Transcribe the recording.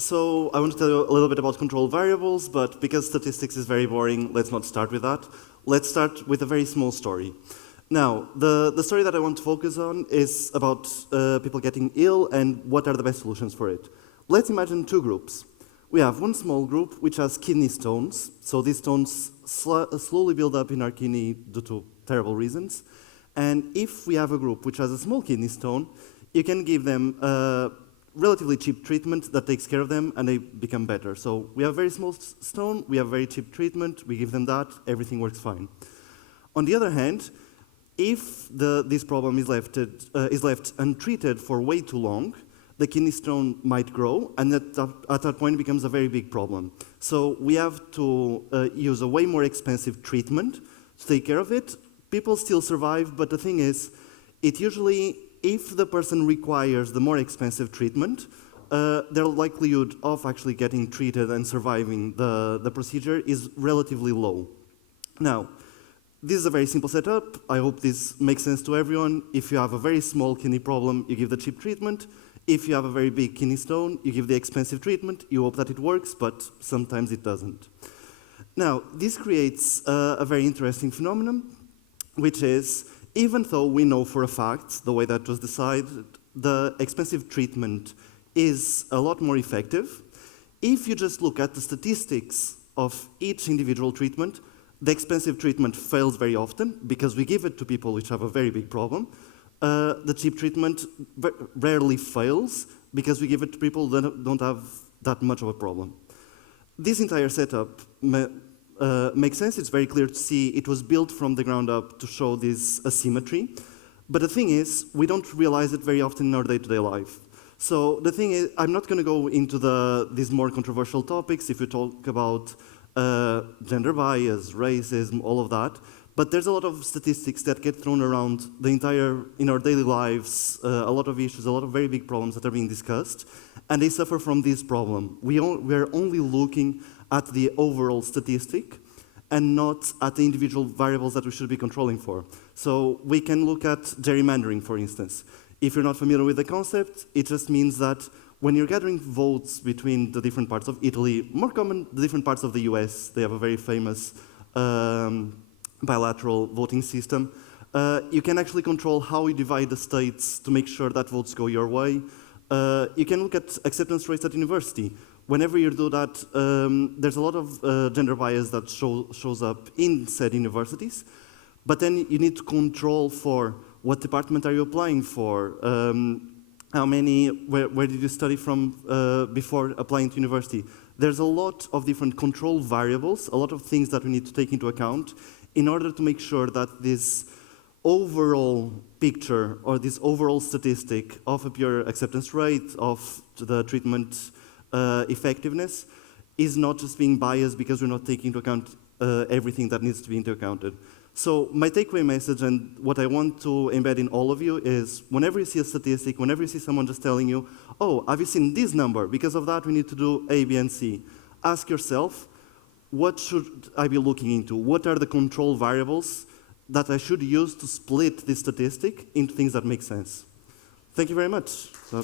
so I want to tell you a little bit about control variables, but because statistics is very boring, let's not start with that. Let's start with a very small story. Now, the story that I want to focus on is about people getting ill and what are the best solutions for it. Let's imagine two groups. We have one small group which has kidney stones. So these stones slowly build up in our kidney due to terrible reasons. And if we have a group which has a small kidney stone, you can give them a relatively cheap treatment that takes care of them and they become better. So we have a very small stone, we have very cheap treatment, we give them that, everything works fine. On the other hand, if this problem is left untreated for way too long, the kidney stone might grow, and at that point it becomes a very big problem. So we have to use a way more expensive treatment to take care of it. People still survive, but the thing is, it usually, if the person requires the more expensive treatment, their likelihood of actually getting treated and surviving the procedure is relatively low. Now, this is a very simple setup. I hope this makes sense to everyone. If you have a very small kidney problem, you give the cheap treatment. If you have a very big kidney stone, you give the expensive treatment. You hope that it works, but sometimes it doesn't. Now, this creates a very interesting phenomenon, which is, even though we know for a fact, the way that was decided, the expensive treatment is a lot more effective, if you just look at the statistics of each individual treatment, the expensive treatment fails very often because we give it to people which have a very big problem. The cheap treatment rarely fails because we give it to people that don't have that much of a problem. This entire setup makes sense. It's very clear to see it was built from the ground up to show this asymmetry. But the thing is, we don't realize it very often in our day-to-day life. So the thing is, I'm not going to go into these more controversial topics if you talk about gender bias, racism, all of that. But there's a lot of statistics that get thrown around in our daily lives, a lot of issues, a lot of very big problems that are being discussed, and they suffer from this problem. We're only looking at the overall statistic and not at the individual variables that we should be controlling for. So we can look at gerrymandering, for instance. If you're not familiar with the concept, it just means that when you're gathering votes between the different parts of Italy, more common, the different parts of the US, they have a very famous bilateral voting system. You can actually control how you divide the states to make sure that votes go your way. You can look at acceptance rates at university. Whenever you do that, there's a lot of gender bias that shows up in said universities. But then you need to control for what department are you applying for, where did you study from before applying to university. There's a lot of different control variables, a lot of things that we need to take into account in order to make sure that this overall picture or this overall statistic of a pure acceptance rate of the treatment effectiveness is not just being biased because we're not taking into account everything that needs to be into accounted. So my takeaway message and what I want to embed in all of you is whenever you see a statistic, whenever you see someone just telling you, oh, have you seen this number? Because of that, we need to do A, B, and C. Ask yourself, what should I be looking into? What are the control variables that I should use to split this statistic into things that make sense? Thank you very much. So